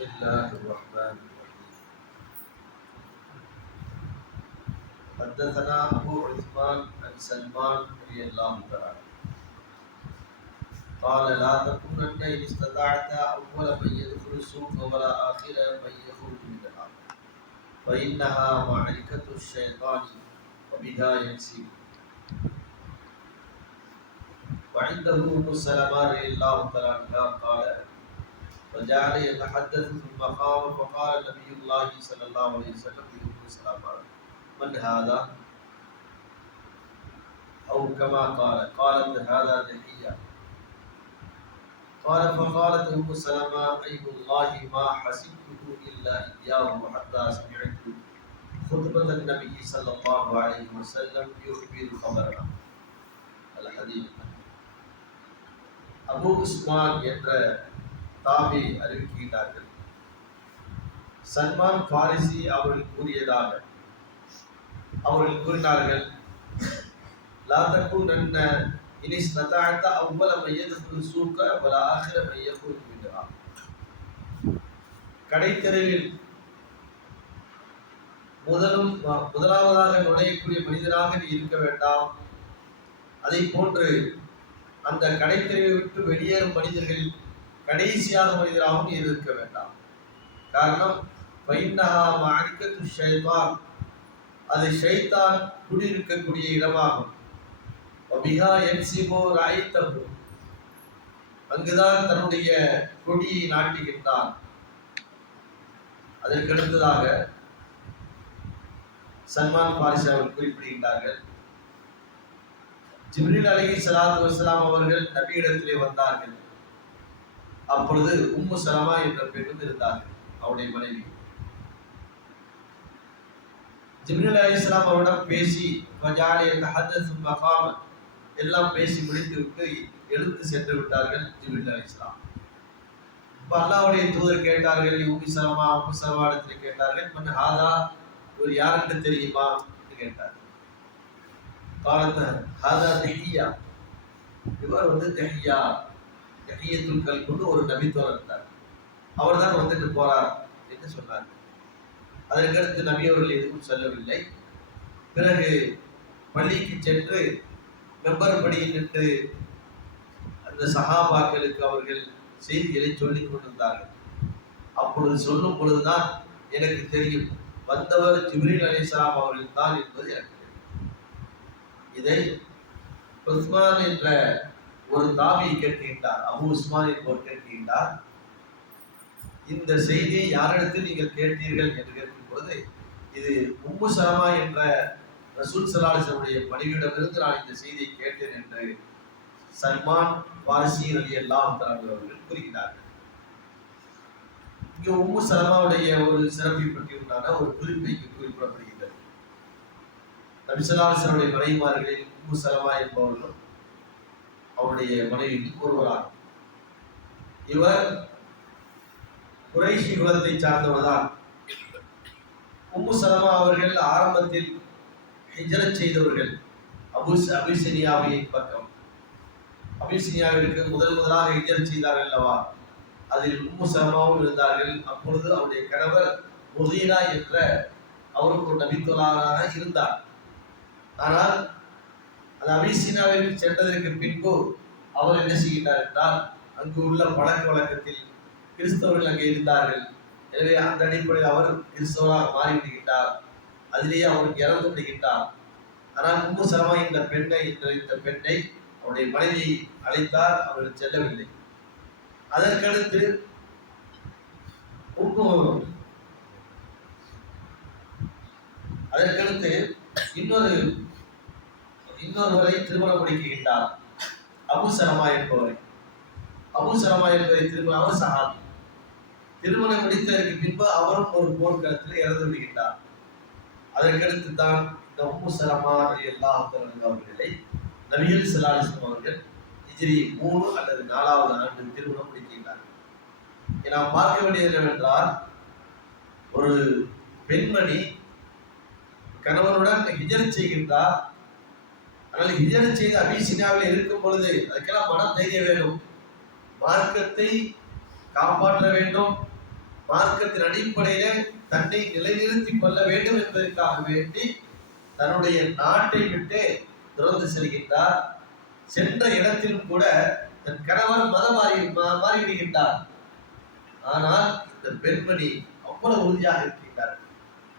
بسم الله الرحمن الرحيم. حدثنا أبو عثمان عن سلمان رضي الله تعالى قال لا تكونن إن استطعت أول من يدخل السوق ولا آخر من يخرج منها فإنها معركة الشيطان وبها يكسب. وعنده أم سلمة رضي الله تعالى عنها قال وجعل يتحدث ثم قام فقال نبي الله صلى الله عليه وسلم لأم سلمة من هذا؟ أو كما قالت هذا دحية. قال فقالت أم سلمة أي والله ما حسبته إلا إياه حتى سمعت خطبة النبي صلى الله عليه وسلم يخبر خبرنا. الحديث. Abu Usman என்ற தாபி அறிவிக்கிறார்கள், சல்மான் பாரிசி அவர்கள் கூறினார்கள், லா தகுனன்ன இன் இஸ்ததஅத அவ்வல மன் யதுகுல் சூக வல ஆகிர மன் யகுருஜு மின்ஹா. கடைத்தெருவில் முதலாவதாக நுழையக்கூடிய மனிதராக நீ இருக்க வேண்டாம். அதை போன்று அந்த கடைத்தெருவை விட்டு வெளியேறும் மனிதர்கள் கடைசியாக மனிதராகவும் இருக்க வேண்டாம். காரணம் ஃபைன்னஹா மஅரிகத்து ஷைத்தான், அது ஷைத்தான் குடியிருக்கக்கூடிய இடமாகும். வபிஹா யன்சிபு ரஐதஹு, அங்குதான் தன்னுடைய கொடியை நாட்டுகின்றான். அதற்கு அடுத்ததாக சல்மான் பாரிசி அவர்கள் குறிப்பிடுகின்றார்கள், ஜிப்ரீல் அலைஹிஸ்ஸலாத்து வஸ்ஸலாம் அவர்கள் நபியிடத்திலே வந்தார்கள். அப்பொழுது உம்மு சலமா என்ற பெண்ணும் இருந்தார்கள், அவருடைய மனைவி. ஜிப்ரீல் அலைஹிஸ்ஸலாம் அவரிடம் பேசி எல்லாம் பேசி முடித்துவிட்டு எழுந்து சென்று விட்டார்கள் ஜிப்ரீல் அலைஹிஸ்ஸலாம். இப்ப அல்லாஹ்வுடைய தூதர் கேட்டார்கள், உம்மு சலமா இடத்தில் கேட்டார்கள், மன் ஹாதா, ஒரு யாருக்கு தெரியுமா என்று கேட்டார்கள். இவர் தஹியத்துல் கல்புன்னு ஒரு நபித்தோர் இருந்தார், அவர் தான் வந்துட்டு போறார் என்று சொன்னார். அதற்கடுத்து நபி அவர்கள் எதுவும் சொல்லவில்லை. பிறகு பள்ளிக்கு சென்று மெம்பர் படியில் நின்று அந்த சஹாபாக்களுக்கு அவர்கள் செய்திகளை சொல்லிக் கொண்டிருந்தார்கள். அப்பொழுது சொல்லும் பொழுதுதான் எனக்கு தெரியும், வந்தவர் ஜிப்ரீல் அலைஹிஸ்ஸலாம் அவர்கள் தான் என்பது எனக்கு தெரியும். இதை உஸ்மான் என்ற ஒரு தாபி கேட்கின்றார், அபூ உஸ்மான் என்பவர் கேட்கின்றார், இந்த செய்தியை யாரிடத்தில் நீங்கள் கேட்டீர்கள் என்று கேட்கும்போது, இது உம்மு சலமா என்ற ரசூல் ஸல்லல்லாஹு அலைஹி வஸல்லம் மனைவியிடமிருந்து நான் இந்த செய்தியை கேட்டேன் என்று சல்மான் பாரிசி ரலியல்லாஹு தஆலா அவர்கள் கூறுகிறார்கள். இங்கே உம்மு சலமாவுடைய ஒரு சிறப்பை பற்றி உண்டான ஒரு குறிப்பை குறிப்பிடப்படுகிறது. நபி ஸல்லல்லாஹு அலைஹி வஸல்லம் மனைவிமார்களில் உம்மு சலமா என்பவர்களும் அவருடைய மனைவிக்கு ஒருவராகும். இவர் குறைஷி குலத்தை சார்ந்தவர்தான். உம்மு சலமா அவர்கள் ஆரம்பத்தில் ஹிஜ்ரத் செய்தவர்கள் அபிசினியாவின் பக்கம். அபிசினியாவிற்கு முதலாக ஹிஜ்ரத் செய்தார்கள் அல்லவா, அதில் உம்மு சலமாவும் இருந்தார்கள். அப்பொழுது அவருடைய கணவர் முகீரா என்ற அவருக்கு ஒரு நபித்தோழராக இருந்தார். ஆனால் அந்த அபிசினியாவிற்கு சென்றதற்கு பின்பு அவர் என்ன செய்கிறார் என்றால், அங்கு உள்ள பழக்க வழக்கத்தில் கிறிஸ்தவர்கள் அங்கே இருந்தார்கள். எனவே அந்த அடிப்படையில் அவர் கிறிஸ்தவராக மாறிவிடுகின்றார். அதிலேயே அவருக்கு இறந்து விடுகின்றார். ஆனால் உம்மு சலமா இந்த பெண்ணை அவருடைய மனைவி அழைத்தார், அவர்கள் செல்லவில்லை. அதற்கடுத்து இன்னொருவரை திருமணம் முடிக்கின்றார், அபூ சலமா என்பவரை. அபூ சலமா என்பதை அவர் சஹாபி. திருமணம் முடித்ததற்கு பின்பு அவரும் ஒரு போர்க்களத்தில் இறந்து விடுகின்றார். அதற்கடுத்து தான் இந்த உம்மு சலமா ரலியல்லாஹு தஆலா அவர்களை நபிகள் ஸல்லல்லாஹு அலைஹி வஸல்லம் அவர்கள் ஹிஜ்ரி 3 அல்லது 4வது ஆண்டு திருமணம் முடிக்கின்றார். நாம் பார்க்க வேண்டியது என்னவென்றால், ஒரு பெண்மணி கணவனுடன் ஹிஜ்ரத் செய்கின்றார். ஆனால் ஹிஜ்ரத் செய்து அபிசினியாவில் இருக்கும் பொழுது அதுக்கெல்லாம் மன தைரியம் வேணும். மார்க்கத்தை காப்பாற்ற வேண்டும், மார்க்கத்தின் அடிப்படையில தன்னை நிலைநிறுத்திக் கொள்ள வேண்டும் என்பதற்காக வேண்டி தன்னுடைய நாட்டை விட்டு துறந்து செல்கின்றார். சென்ற இடத்திலும் கூட தன் கணவர் மதம் மாறிவிடுகின்றார். ஆனால் இந்த பெண்மணி அவ்வளவு உறுதியாக இருக்கின்றார்.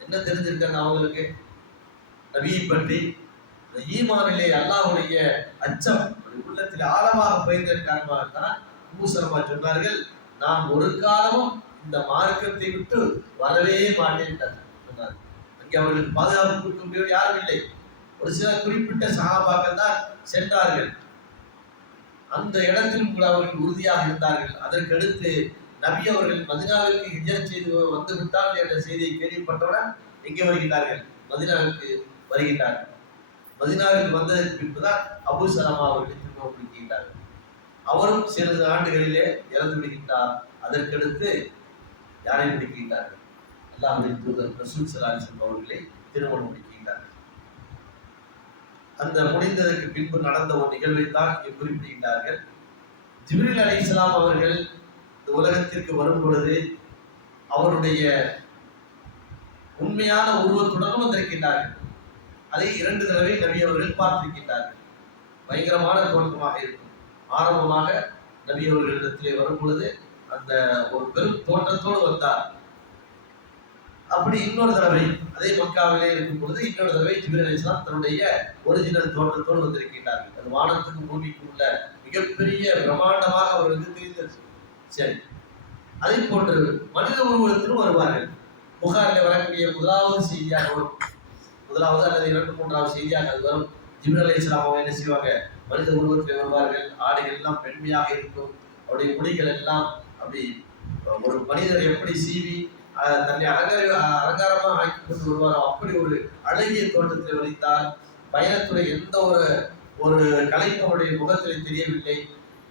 என்ன தெரிஞ்சிருக்காங்க அவங்களுக்கு? நபியை பற்றி ஈமானிலே அல்லாஹ்வுடைய அச்சம் உள்ளத்தில் ஆழமாக பயந்ததன் காரணமாகத்தான் உம்மு சலமா சொன்னார்கள், நான் ஒரு காலமும் இந்த மார்க்கத்தை விட்டு வரவே மாட்டேன் சொன்னார். அங்கே அவர்களுக்கு பாதுகாப்பு கொடுக்க முடியாது, யாரும் இல்லை. ஒரு சில குறிப்பிட்ட சஹாபாக்கள் தான் சென்றார்கள். அந்த இடத்திலும் கூட அவர்கள் உறுதியாக இருந்தார்கள். அதற்கடுத்து நபி அவர்கள் மதீனாவிற்கு ஹிஜ்ரத் செய்து வந்து விட்டார்கள் என்ற செய்தியை கேள்விப்பட்டவுடன் எங்கே வருகிறார்கள்? மதீனாவிற்கு வருகின்றார்கள். மதீனாவிற்கு வந்ததற்கு பின்புதான் அபூ சலமா அவர்களை திருமணம் முடிக்கின்றார்கள். அவரும் சிறிது ஆண்டுகளிலே இறந்து விடுகின்றார். அதற்கடுத்து யாரை முடிக்கின்றார்கள்? அல்லாஹ்வுடைய தூதர் ரசூல் ஸல்லல்லாஹு அலைஹி வஸல்லம் அவர்களை திருமணம் முடிக்கின்றார்கள். அந்த முடிந்ததற்கு பின்பு நடந்த ஒரு நிகழ்வை தான் இங்கே குறிப்பிடுகின்றார்கள். ஜிப்ரீல் அலைஹிஸ்ஸலாம் அவர்கள் இந்த உலகத்திற்கு வரும் பொழுது அவருடைய உண்மையான உருவத்துடன் வந்திருக்கின்றார்கள். அதை 2 தடவை நபி அவர்கள் பார்த்திருக்கின்றார்கள். பயங்கரமான தோற்றமாக இருக்கும். ஆரம்பமாக நபி அவர்களிடத்திலே வரும் பொழுது அந்த ஒரு பெரும் தோற்றத்தோடு வந்தார். அப்படி இன்னொரு தடவை அதே மக்காவிலே இருக்கும் பொழுது இன்னொரு தடவை ஜிப்ரீல் அலைஹிஸ்ஸலாம் தன்னுடைய ஒரிஜினல் தோற்றத்தோடு வந்திருக்கின்றார்கள். அது வானத்துக்கும் பூமிக்கும் உள்ள மிகப்பெரிய பிரம்மாண்டமாக அவர்களுக்கு தெரிந்தது. சரி, அதை போன்று மனித உருவத்திலும் வருவார்கள். புகாரில் வரக்கூடிய முதலாவது செய்தியாக வரும், முதலாவது அல்லது 2, 3வது செய்தியாக அது வரும். ஜிப்ரீல் அலைஹிஸ்ஸலாம் அவங்க என்ன செய்வாங்க? மனித உருவத்தில் வருவார்கள். ஆடைகள் எல்லாம் பெண்மையாக இருக்கும். அவருடைய முடிகள் எல்லாம் அப்படி ஒரு மனிதர் எப்படி சீவி தன்னை அலங்காரமாக ஆக்கி கொண்டு வருவாரோ அப்படி ஒரு அழகிய தோற்றத்தில் வலித்தார். பயணத்துடைய எந்த ஒரு கலைப்பு அவருடைய முகத்தில் தெரியவில்லை.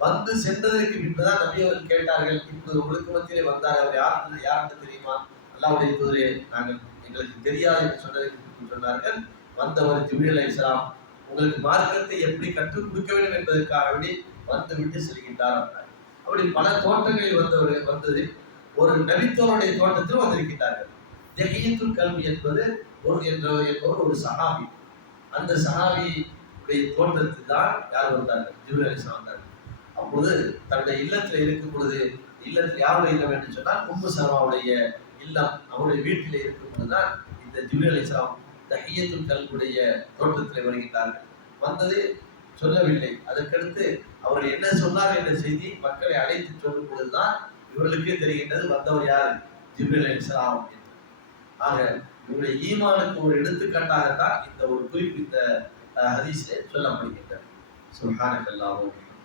வந்து சென்றதற்கு பின்புதான் நபி அவர்கள் கேட்டார்கள், இப்போது உங்களுக்கு மத்தியிலே வந்தார், அவர் யாருன்னு தெரியுமா? அல்லாஹ்வுடைய தூதரே, நாங்கள் எங்களுக்கு தெரியாது என்று சொன்னதற்கு சொன்னார்கள், வந்தவர் ஜிப்ரீல் அலைஹிஸ்ஸலாம் உங்களுக்கு மார்க்கத்தை எப்படி கற்றுக் கொடுக்க வேண்டும் என்பதற்காக வேண்டி வந்து விட்டு செல்கின்றார். அப்படி பல தோற்றங்களில் வந்தது ஒரு நபித்தோருடைய தோட்டத்தில் வந்திருக்கிறார்கள். தஹியத்துல் கல்வி என்பது என்பவர் ஒரு சஹாபி. அந்த சஹாபியுடைய தோற்றத்தில் தான் யார் வந்தார்கள்? ஜிப்ரீல் அலைஹிஸ்ஸலாம் வந்தார்கள். அப்போது தன்னுடைய இல்லத்தில் இருக்கும் பொழுது, இல்லத்தில் யாருடைய இல்லம் என்று சொன்னால் உம்மு சலமாவுடைய இல்லம், அவருடைய வீட்டிலே இருக்கும் பொழுதுதான் இந்த ஜிப்ரீல் அலைஹிஸ்ஸலாம் தஹியத்துல் கல்வியுடைய தோற்றத்தில் வருகின்றார்கள். வந்தது சொல்லவில்லை. அதற்கடுத்து அவர் என்ன சொன்னார் என்ற செய்தி மக்களை அழைத்து சொல்லும் பொழுதுதான் இவர்களுக்கே தெரிகின்றது வந்தவர் யார்? ஜிப்ரீல் அலைஹிஸ்ஸலாம். ஆக இவருடைய ஈமானுக்கு ஒரு எடுத்துக்காட்டாகத்தான் இந்த ஒரு குறிப்பிட்ட ஹதீஸிலே சொல்லப்படுகின்றது. சுப்ஹானல்லாஹ்.